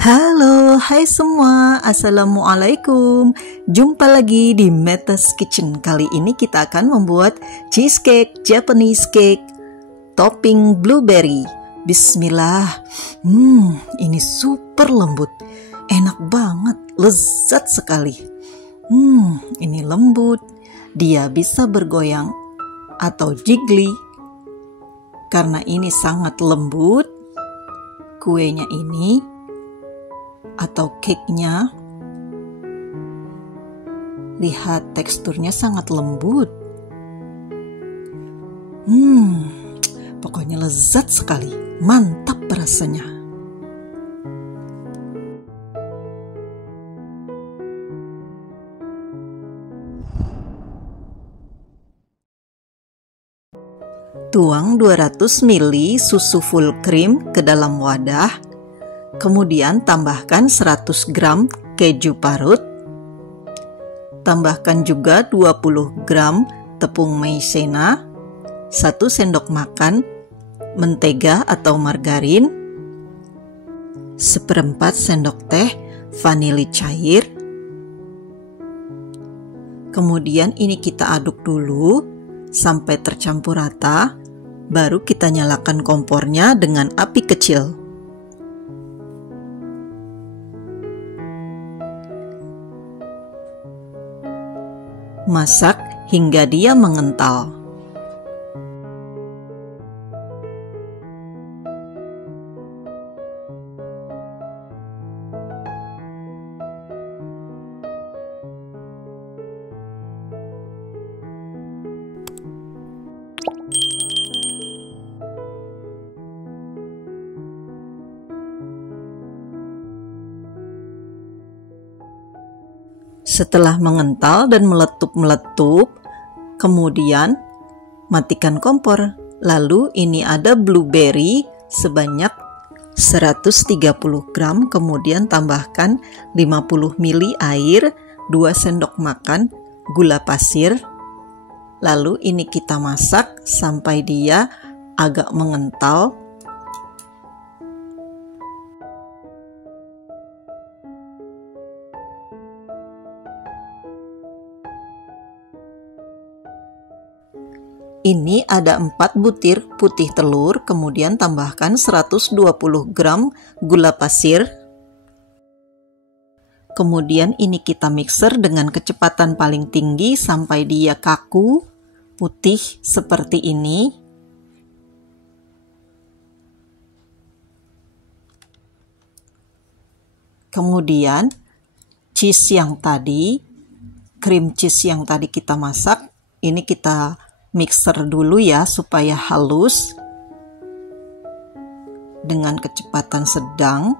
Halo, hai semua, Assalamualaikum. Jumpa lagi di Meta's Kitchen. Kali ini kita akan membuat cheesecake, Japanese cake, topping blueberry. Bismillah. Ini super lembut. Enak banget, lezat sekali. Ini lembut. Dia bisa bergoyang atau jiggly. Karena ini sangat lembut, kuenya ini atau cake-nya, lihat teksturnya sangat lembut. Pokoknya lezat sekali, mantap rasanya. Tuang 200 ml susu full cream ke dalam wadah. Kemudian tambahkan 100 gram keju parut. Tambahkan juga 20 gram tepung maizena, 1 sendok makan mentega atau margarin, 1/4 sendok teh vanili cair. Kemudian ini kita aduk dulu sampai tercampur rata, baru kita nyalakan kompornya dengan api kecil. Masak hingga dia mengental. Setelah mengental dan meletup-meletup, kemudian matikan kompor. Lalu ini ada blueberry sebanyak 130 gram, kemudian tambahkan 50 ml air, 2 sendok makan gula pasir. Lalu ini kita masak sampai dia agak mengental. Ini ada 4 butir putih telur, kemudian tambahkan 120 gram gula pasir. Kemudian ini kita mixer dengan kecepatan paling tinggi sampai dia kaku, putih seperti ini. Kemudian cream cheese yang tadi kita masak, ini kita mixer dulu ya supaya halus dengan kecepatan sedang.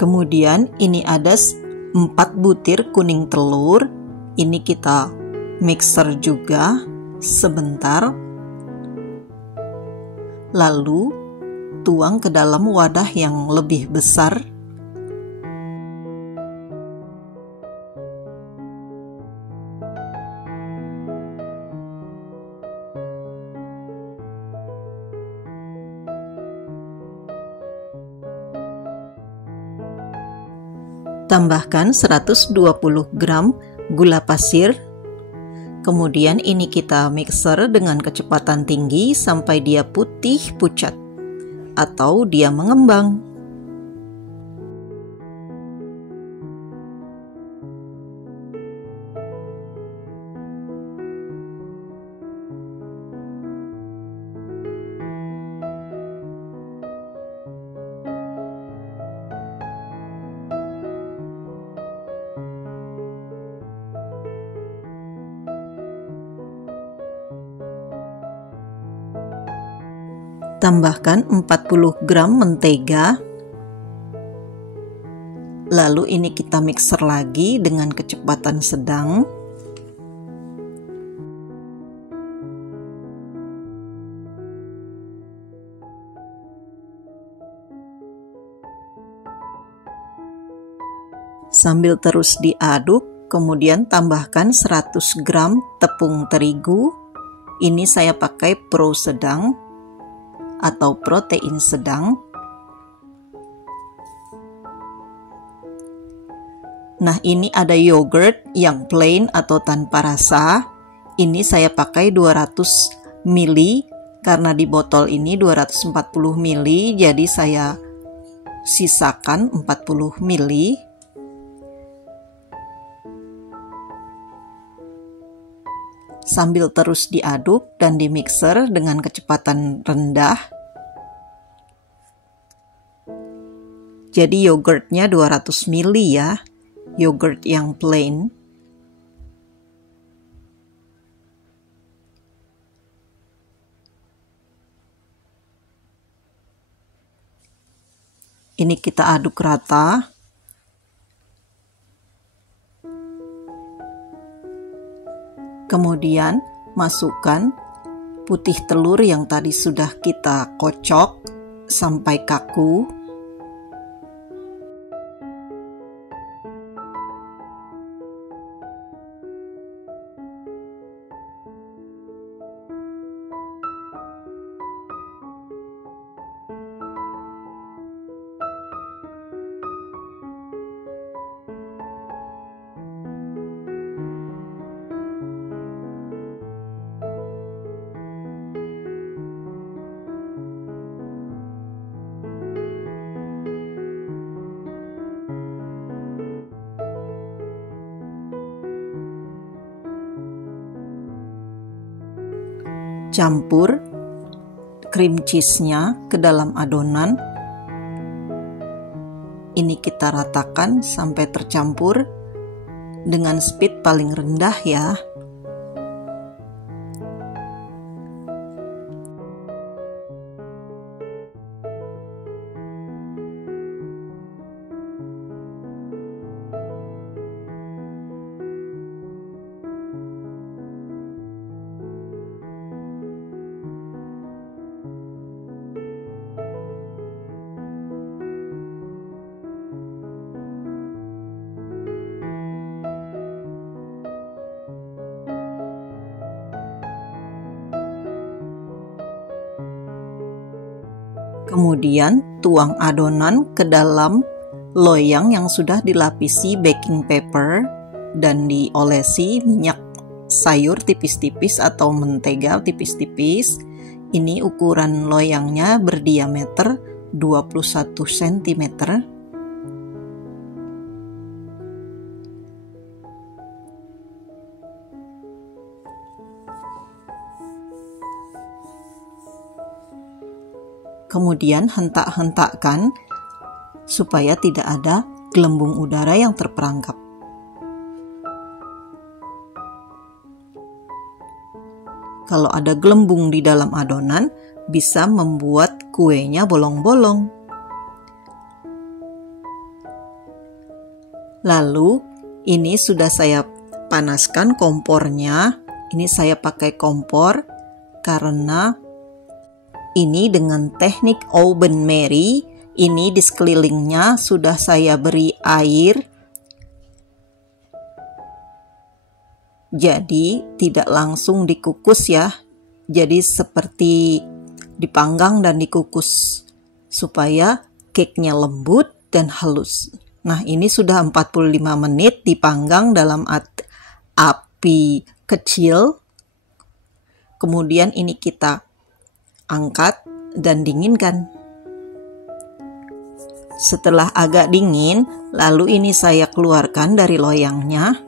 Kemudian ini ada 4 butir kuning telur, ini kita mixer juga sebentar. Lalu tuang ke dalam wadah yang lebih besar. Tambahkan 120 gram gula pasir. Kemudian ini kita mixer dengan kecepatan tinggi sampai dia putih pucat atau dia mengembang. Tambahkan 40 gram mentega. Lalu ini kita mixer lagi dengan kecepatan sedang. Sambil terus diaduk, kemudian tambahkan 100 gram tepung terigu. Ini saya pakai pro sedang atau protein sedang. Nah, ini ada yogurt yang plain atau tanpa rasa. Ini saya pakai 200 ml karena di botol ini 240 ml, jadi saya sisakan 40 ml. Sambil terus diaduk dan dimixer dengan kecepatan rendah. Jadi yogurtnya 200 ml ya. Yogurt yang plain. Ini kita aduk rata. Kemudian masukkan putih telur yang tadi sudah kita kocok sampai kaku. Campur cream cheese-nya ke dalam adonan. Ini kita ratakan sampai tercampur dengan speed paling rendah ya. Kemudian tuang adonan ke dalam loyang yang sudah dilapisi baking paper dan diolesi minyak sayur tipis-tipis atau mentega tipis-tipis. Ini ukuran loyangnya berdiameter 21 cm. Kemudian hentak-hentakkan supaya tidak ada gelembung udara yang terperangkap. Kalau ada gelembung di dalam adonan, bisa membuat kuenya bolong-bolong. Lalu, ini sudah saya panaskan kompornya. Ini saya pakai kompor karena ini dengan teknik oven Mary. Ini di sekelilingnya sudah saya beri air, jadi tidak langsung dikukus ya. Jadi seperti dipanggang dan dikukus supaya cake-nya lembut dan halus. Nah, ini sudah 45 menit dipanggang dalam api kecil. Kemudian ini kita angkat dan dinginkan. Setelah agak dingin, lalu ini saya keluarkan dari loyangnya.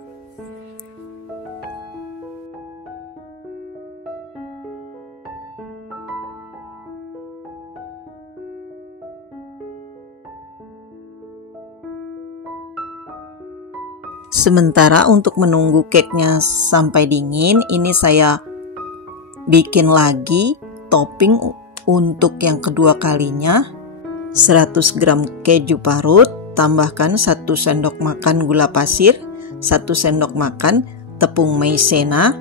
Sementara untuk menunggu cake-nya sampai dingin, ini saya bikin lagi topping untuk yang kedua kalinya. 100 gram keju parut, tambahkan 1 sendok makan gula pasir, 1 sendok makan tepung maizena,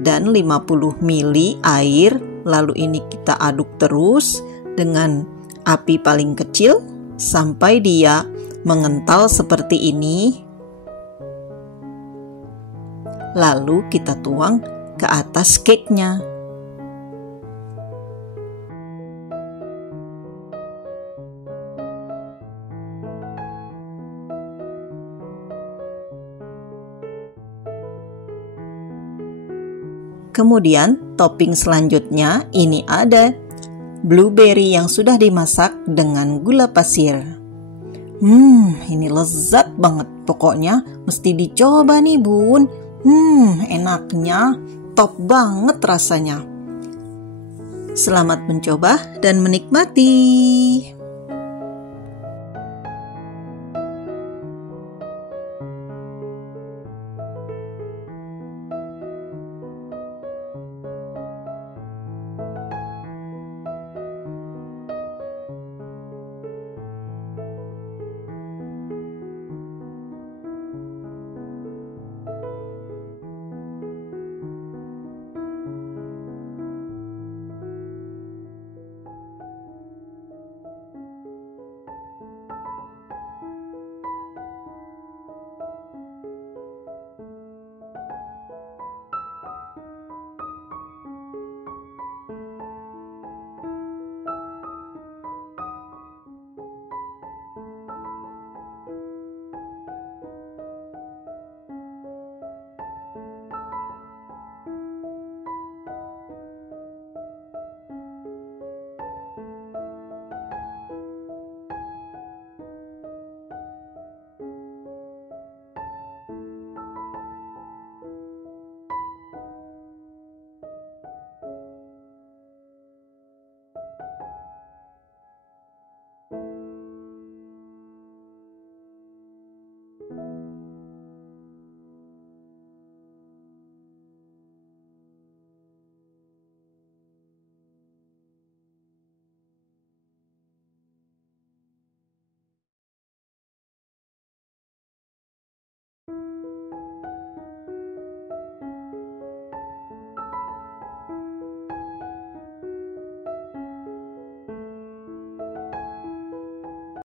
dan 50 ml air. Lalu ini kita aduk terus dengan api paling kecil sampai dia mengental seperti ini. Lalu kita tuang ke atas cake-nya. Kemudian topping selanjutnya ini ada blueberry yang sudah dimasak dengan gula pasir. Ini lezat banget. Pokoknya mesti dicoba nih bun. Enaknya top banget rasanya. Selamat mencoba dan menikmati.